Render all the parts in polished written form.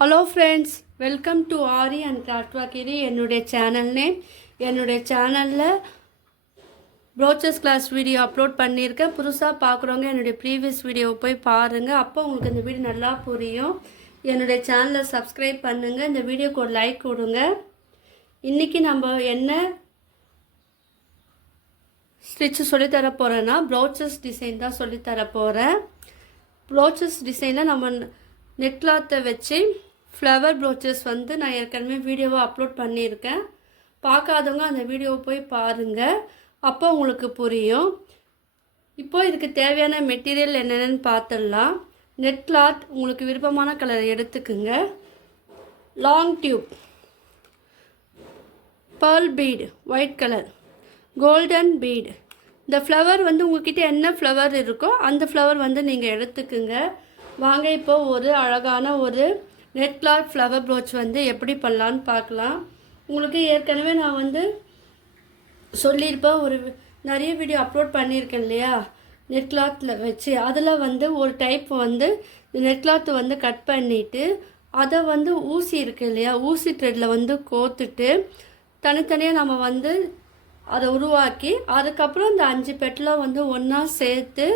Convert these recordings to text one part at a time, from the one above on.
Hello friends, welcome to aari and craft என்னுடைய channel name. என்னுடைய சேனலில் ப்ரோச்சர்ஸ் கிளாஸ் வீடியோ அப்லோட் பண்ணியிருக்கேன். புதுசாக பார்க்குறவங்க என்னுடைய ப்ரீவியஸ் வீடியோவை போய் பாருங்கள். அப்போ உங்களுக்கு இந்த வீடியோ நல்லா புரியும். என்னுடைய சேனலை சப்ஸ்கிரைப் பண்ணுங்கள். இந்த வீடியோக்கு ஒரு லைக் கொடுங்க. இன்றைக்கி நம்ம என்ன ஸ்டிச்சு சொல்லித்தர போகிறேன்னா ப்ரோச்சர்ஸ் டிசைன் தான் சொல்லித்தர போகிறேன். ப்ரோச்சர்ஸ் டிசைனில் நம்ம நெட் கிளாத்தை வச்சு ஃப்ளவர் ப்ரோச்சர்ஸ் நான் ஏற்கனவே வீடியோவை அப்லோட் பண்ணியிருக்கேன். பார்க்காதவங்க அந்த வீடியோவை போய் பாருங்கள், அப்போ உங்களுக்கு புரியும். இப்போது இதுக்கு தேவையான மெட்டீரியல் என்னென்னு பார்த்துடலாம். நெட் கிளாத் உங்களுக்கு விருப்பமான கலரை எடுத்துக்குங்க. Long tube, pearl beat white colour, golden beat. இந்த ஃப்ளவர் உங்கள்கிட்ட என்ன ஃப்ளவர் இருக்கோ அந்த ஃப்ளவர் நீங்கள் எடுத்துக்குங்க. வாங்க இப்போ ஒரு அழகான ஒரு நெட் கிளாத் ஃப்ளவர் ப்ரோச் எப்படி பண்ணலான்னு பார்க்கலாம். உங்களுக்கு ஏற்கனவே நான் சொல்லியிருப்பேன், ஒரு நிறைய வீடியோ அப்லோட் பண்ணியிருக்கேன் இல்லையா நெட் கிளாத்தில் வச்சு. அதில் ஒரு டைப் நெட் கிளாத்து கட் பண்ணிவிட்டு அதை ஊசி இருக்குது இல்லையா, ஊசி த்ரெட்டில் கோத்துட்டு தனித்தனியாக நம்ம அதை உருவாக்கி அதுக்கப்புறம் இந்த 5 பெட்டெலாம் ஒன்றா சேர்த்து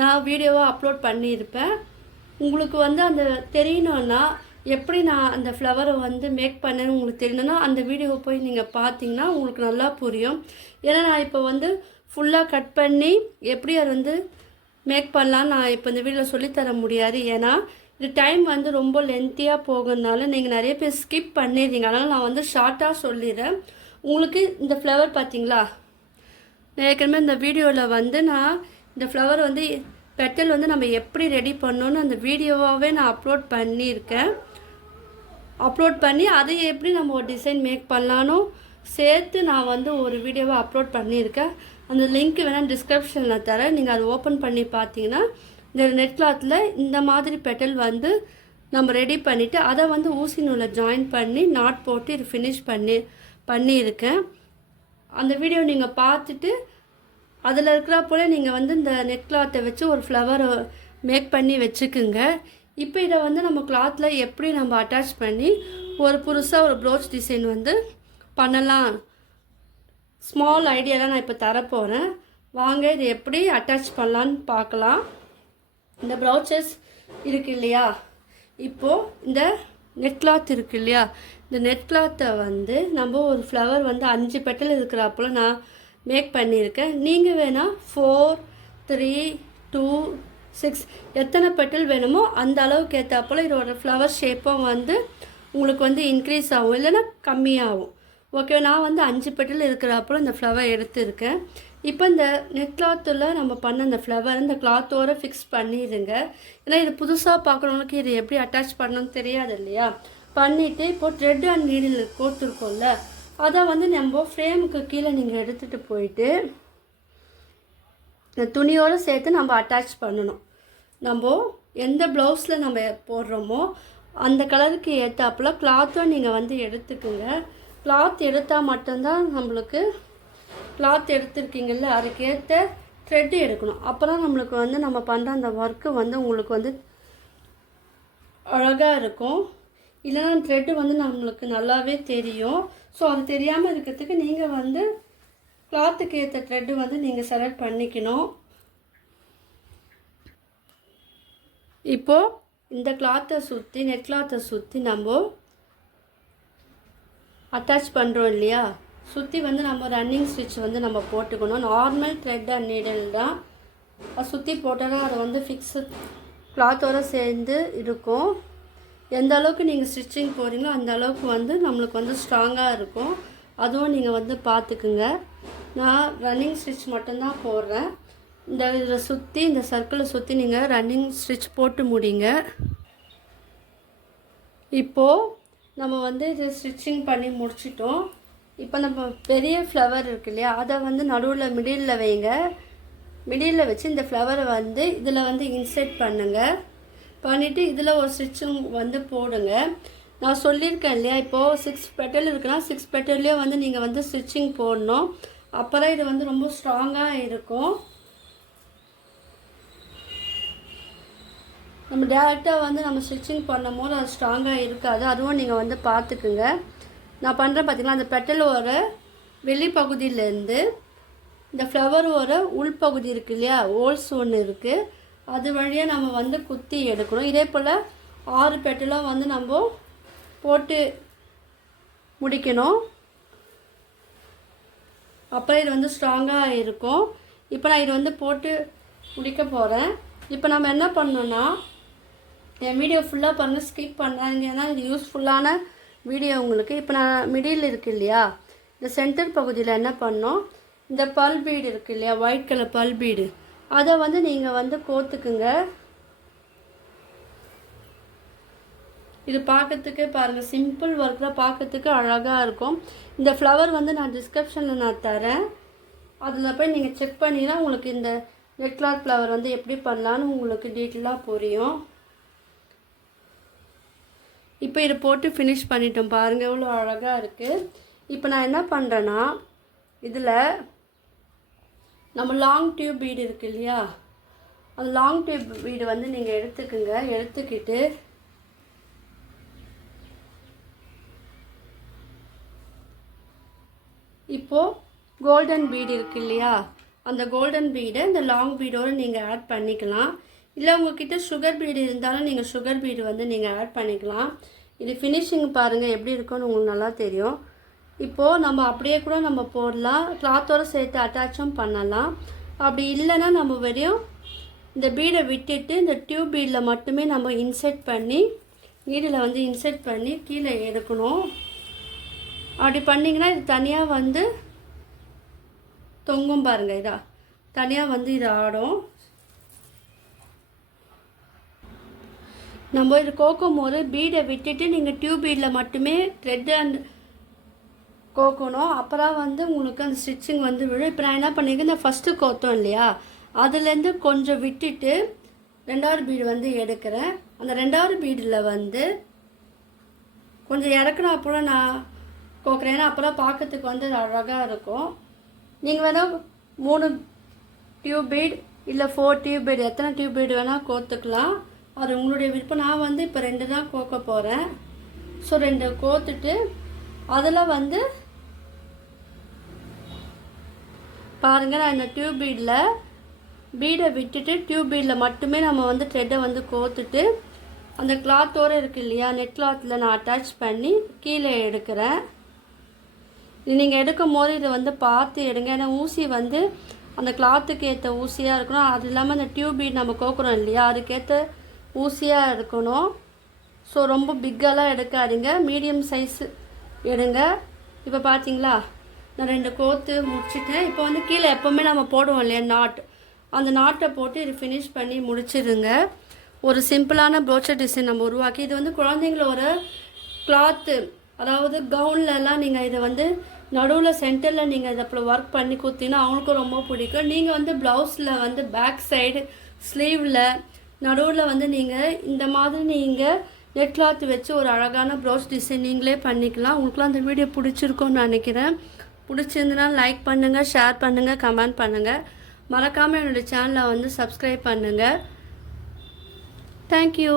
நான் வீடியோவாக அப்லோட் பண்ணியிருப்பேன். உங்களுக்கு அந்த தெரியணுன்னா எப்படி நான் அந்த ஃப்ளவரை மேக் பண்ணேன்னு உங்களுக்கு தெரியணுன்னா அந்த வீடியோவை போய் நீங்கள் பார்த்தீங்கன்னா உங்களுக்கு நல்லா புரியும். ஏன்னா நான் இப்போ ஃபுல்லாக கட் பண்ணி எப்படி அது மேக் பண்ணலான்னு நான் இப்போ இந்த வீடியோவில் சொல்லித்தர முடியாது. ஏன்னா இது டைம் ரொம்ப லென்த்தியாக போகிறதுனால நீங்கள் நிறைய பேர் ஸ்கிப் பண்ணிடுறீங்க. அதனால் நான் ஷார்ட்டாக சொல்லிடுறேன். உங்களுக்கு இந்த ஃப்ளவர் பார்த்தீங்களா, ஏற்கனவே இந்த வீடியோவில் நான் இந்த ஃப்ளவர் பெட்டல் நம்ம எப்படி ரெடி பண்ணோன்னு அந்த வீடியோவாகவே நான் அப்லோட் பண்ணியிருக்கேன். அப்லோட் பண்ணி அதை எப்படி நம்ம ஒரு டிசைன் மேக் பண்ணலான்னு சேர்த்து நான் ஒரு வீடியோவை அப்லோட் பண்ணியிருக்கேன். அந்த லிங்க் வேணால் டிஸ்கிரிப்ஷனில் தரேன். நீங்கள் அதை ஓப்பன் பண்ணி பார்த்தீங்கன்னா இந்த நெட் கிளாத்தில் இந்த மாதிரி பெட்டல் நம்ம ரெடி பண்ணிவிட்டு அதை ஊசி நூலில் ஜாயின் பண்ணி நாட் போட்டு இது ஃபினிஷ் பண்ணியிருக்கேன். அந்த வீடியோ நீங்கள் பார்த்துட்டு அதில் இருக்கிற போல் நீங்கள் இந்த நெட் கிளாத்தை வச்சு ஒரு ஃப்ளவர் மேக் பண்ணி வச்சுக்குங்க. இப்போ இதை நம்ம கிளாத்தில் எப்படி நம்ம அட்டாச் பண்ணி ஒரு புதுசாக ஒரு ப்ரோச் டிசைன் பண்ணலாம், ஸ்மால் ஐடியாலாம் நான் இப்போ தரப்போகிறேன். வாங்க இதை எப்படி அட்டாச் பண்ணலான்னு பார்க்கலாம். இந்த ப்ரோச்சஸ் இருக்குது இல்லையா, இப்போது இந்த நெட் கிளாத் இருக்குது இல்லையா, இந்த நெட் கிளாத்தை நம்ம ஒரு ஃப்ளவர் 5 பெட்டல் இருக்கிறப்போல நான் மேக் பண்ணியிருக்கேன். நீங்கள் வேணால் 4, 3, 2, 6 எத்தனை பெட்டல் வேணுமோ அந்த அளவுக்கு ஏற்றாப்போல் இதோட ஃப்ளவர் ஷேப்பும் உங்களுக்கு இன்க்ரீஸ் ஆகும், இல்லைன்னா கம்மியாகும். ஓகே, நான் 5 பெட்டல் இருக்கிறப்போல் இந்த ஃப்ளவர் எடுத்துருக்கேன். இப்போ இந்த நெட் கிளாத்தில் நம்ம பண்ண அந்த ஃப்ளவர் இந்த கிளாத்தோடு ஃபிக்ஸ் பண்ணிடுங்க. ஏன்னா இது புதுசாக பார்க்குறவங்களுக்கு இது எப்படி அட்டாச் பண்ணணும்னு தெரியாது இல்லையா. பண்ணிவிட்டு இப்போது த்ரெட் அண்ட் நீடில் கோத்துருக்கோம்ல, அதை நம்ம ஃப்ரேமுக்கு கீழே நீங்கள் எடுத்துகிட்டு போயிட்டு இந்த துணியோடு சேர்த்து நம்ம அட்டாச் பண்ணணும். நம்ம எந்த ப்ளவுஸில் நம்ம போடுறோமோ அந்த கலருக்கு ஏற்றாப்புல கிளாத்தும் நீங்கள் எடுத்துக்குங்க. கிளாத் எடுத்தால் மட்டும்தான் நம்மளுக்கு கிளாத் எடுத்துருக்கீங்கள்ல அதுக்கேற்ற த்ரெட்டு எடுக்கணும். அப்புறம் நம்மளுக்கு நம்ம பண்ணுற அந்த ஒர்க்கு உங்களுக்கு அழகாக இருக்கும். இல்லைன்னா த்ரெட்டு நம்மளுக்கு நல்லாவே தெரியும். ஸோ அது தெரியாமல் இருக்கிறதுக்கு நீங்கள் கிளாத்துக்கு ஏற்ற த்ரெட்டு நீங்கள் செலக்ட் பண்ணிக்கணும். இப்போது இந்த கிளாத்தை சுற்றி நெட் கிளாத்தை சுற்றி நம்ம அட்டாச் பண்ணுறோம் இல்லையா, சுற்றி நம்ம ரன்னிங் ஸ்டிச் நம்ம போட்டுக்கணும். நார்மல் த்ரெட் அண்ட் நீடில் தான் அது சுற்றி போட்டோன்னா அது ஃபிக்ஸு கிளாத்தோடு சேர்ந்து இருக்கும். எந்த அளவுக்கு நீங்கள் ஸ்டிச்சிங் போகிறீங்களோ அந்த அளவுக்கு நம்மளுக்கு ஸ்ட்ராங்காக இருக்கும். அதுவும் நீங்கள் பார்த்துக்குங்க. நான் ரன்னிங் ஸ்டிச் மட்டும்தான் போடுறேன். இதில் சுற்றி இந்த சர்க்கிளை சுற்றி நீங்கள் ரன்னிங் ஸ்டிச் போட்டு முடிங்க. இப்போது நம்ம இது ஸ்டிச்சிங் பண்ணி முடிச்சிட்டோம். இப்போ நம்ம பெரிய ஃப்ளவர் இருக்கு இல்லையா, அதை நடுவில் மிடில் வைங்க. மிடில் வச்சு இந்த ஃப்ளவரை இதில் இன்செர்ட் பண்ணுங்கள். பண்ணிவிட்டு இதில் ஒரு ஸ்டிச்சும் போடுங்க. நான் சொல்லியிருக்கேன் இல்லையா, இப்போது 6 பெட்டல் இருக்குன்னா 6 பெட்டல்லையும் நீங்கள் ஸ்டிச்சிங் போடணும். அப்புறம் இது ரொம்ப ஸ்ட்ராங்காக இருக்கும். நம்ம டேரெக்டாக வந்து நம்ம ஸ்டிச்சிங் பண்ணும் போது அது ஸ்ட்ராங்காக இருக்காது. அதுவும் நீங்கள் வந்து பார்த்துக்குங்க. நான் பண்ணுறேன் பார்த்திங்கன்னா, அந்த பெட்டலோட வெளிப்பகுதியிலேருந்து இந்த ஃப்ளவரோட உள்பகுதி இருக்குது இல்லையா, ஹோல்ஸ் ஒன்று இருக்குது, அது வழியாக நம்ம வந்து குத்தி எடுக்கணும். இதே போல் 6 பெட்டலாக வந்து நம்ம போட்டு முடிக்கணும். அப்போ இது வந்து ஸ்ட்ராங்காக இருக்கும். இப்போ நான் இது வந்து போட்டு முடிக்க போகிறேன். இப்போ நம்ம என்ன பண்ணோன்னா, என் வீடியோ ஃபுல்லாக பாருங்கள், ஸ்கிப் பண்ணுறாங்க, ஏன்னா இது யூஸ்ஃபுல்லான வீடியோ உங்களுக்கு. இப்போ நான் மிடில் இருக்குது இல்லையா, இந்த சென்டர் பகுதியில் என்ன பண்ணோம், இந்த பல் பீடு இருக்குது இல்லையா, ஒயிட் கலர் பல் பீடு, அதை வந்து நீங்கள் வந்து கோத்துக்குங்க. இது பார்க்கறதுக்கு பாருங்கள், சிம்பிள் ஒர்க்கில் பார்க்கறதுக்கு அழகாக இருக்கும். இந்த ஃப்ளவர் வந்து நான் டிஸ்கிரிப்ஷனில் நான் தரேன், அதில் போய் நீங்கள் செக் பண்ணினா உங்களுக்கு இந்த நெட் கிளாத் ஃப்ளவர் வந்து எப்படி பண்ணலான்னு உங்களுக்கு டீட்டெயிலாக புரியும். இப்போ இதை போட்டு ஃபினிஷ் பண்ணிட்டோம் பாருங்கள், எவ்வளோ அழகாக இருக்குது. இப்போ நான் என்ன பண்ணுறேன்னா, இதில் நம்ம லாங் டியூப் பீடு இருக்குது இல்லையா, அந்த லாங் டியூப் பீடு வந்து நீங்கள் எடுத்துக்குங்க. எடுத்துக்கிட்டு இப்போது கோல்டன் பீடு இருக்குது இல்லையா, அந்த கோல்டன் பீடை இந்த லாங் பீடோடு நீங்கள் ஆட் பண்ணிக்கலாம். இல்லை உங்கள்கிட்ட சுகர் பீடு இருந்தாலும் நீங்கள் சுகர் பீடு வந்து நீங்கள் ஆட் பண்ணிக்கலாம். இது ஃபினிஷிங் பாருங்கள் எப்படி இருக்குன்னு உங்களுக்கு நல்லா தெரியும். இப்போது நம்ம அப்படியே கூட நம்ம போடலாம், கிளாத்தோடு சேர்த்து அட்டாச்சும் பண்ணலாம். அப்படி இல்லைன்னா நம்ம வெறும் இந்த பீடை விட்டுட்டு இந்த டியூப் பீடில் மட்டுமே நம்ம இன்செர்ட் பண்ணி நீடில் வந்து இன்செர்ட் பண்ணி கீழே எடுக்கணும். அப்படி பண்ணிங்கன்னா இது தனியாக வந்து தொங்கும் பாருங்கள், இதா தனியாக வந்து இது ஆடும். நம்ம இது கோக்கும் போது பீடை விட்டுட்டு நீங்கள் டியூப் பீடில் மட்டுமே த்ரெட் அண்ட் கோக்கணும். அப்புறம் வந்து உங்களுக்கு அந்த ஸ்டிச்சிங் வந்து விழும். இப்போ நான் என்ன பண்ணியிருக்கேன், இந்த ஃபஸ்ட்டு கோத்தோம் இல்லையா, அதுலேருந்து கொஞ்சம் விட்டுட்டு 2வது பீடு வந்து எடுக்கிறேன். அந்த 2வது பீடில் வந்து கொஞ்சம் இறக்கணும், அப்புறம் நான் கோக்குறேன். ஏன்னா அப்புறம் பார்க்கறதுக்கு வந்து அழகாக இருக்கும். நீங்கள் வேணால் 3 டியூப் பீட் இல்லை 4 டியூப் பீடு, எத்தனை டியூப் பீடு வேணால் கோத்துக்கலாம், அது உங்களுடைய விருப்பம். நான் வந்து இப்போ 2 தான் கோக்க போகிறேன். ஸோ 2 கோத்துட்டு அதில் வந்து பாருங்கள், நான் இந்த டியூப் பீடில் பீடை விட்டுட்டு டியூப் பீடில் மட்டுமே நம்ம வந்து த்ரெட்டை வந்து கோத்துட்டு அந்த கிளாத்தோடு இருக்குது இல்லையா, நெட் கிளாத்தில் நான் அட்டாச் பண்ணி கீழே எடுக்கிறேன். இது நீங்கள் எடுக்கும் போது இதை வந்து பார்த்து எடுங்க, ஏன்னா ஊசி வந்து அந்த கிளாத்துக்கு ஏற்ற ஊசியாக இருக்கணும். அது இல்லாமல் அந்த டியூப் பீட் நம்ம கோக்குறோம் இல்லையா, அதுக்கேற்ற ஊசியாக இருக்கணும். ஸோ ரொம்ப பிக்கெல்லாம் எடுக்காதீங்க, மீடியம் சைஸு எடுங்க. இப்போ பார்த்தீங்களா, நான் 2 கோத்து முடிச்சிட்டேன். இப்போ வந்து கீழே எப்போவுமே நம்ம போடுவோம் இல்லையா நாட், அந்த நாட்டை போட்டு இது ஃபினிஷ் பண்ணி முடிச்சிடுங்க. ஒரு சிம்பிளான ப்ரோச்சர் டிசைன் நம்ம உருவாக்கி, இது வந்து குழந்தைங்களோட கிளாத்து, அதாவது கவுன்லலாம் நீங்கள் இதை வந்து நடுவில் சென்டரில் நீங்கள் இதை அப்புறம் ஒர்க் பண்ணி குத்தினா அவங்களுக்கும் ரொம்ப பிடிக்கும். நீங்கள் வந்து ப்ளவுஸில் வந்து பேக் சைடு ஸ்லீவில் நடுவில் வந்து நீங்கள் இந்த மாதிரி நீங்கள் நெட் கிளாத் வச்சு ஒரு அழகான ப்ளவுஸ் டிசைன் நீங்களே பண்ணிக்கலாம். உங்களுக்குலாம் அந்த வீடியோ பிடிச்சிருக்கும்னு நினைக்கிறேன். பிடிச்சிருந்துன்னா லைக் பண்ணுங்கள், ஷேர் பண்ணுங்கள், கமெண்ட் பண்ணுங்கள். மறக்காமல் என்னோடய சேனலை வந்து சப்ஸ்கிரைப் பண்ணுங்கள். தேங்க்யூ.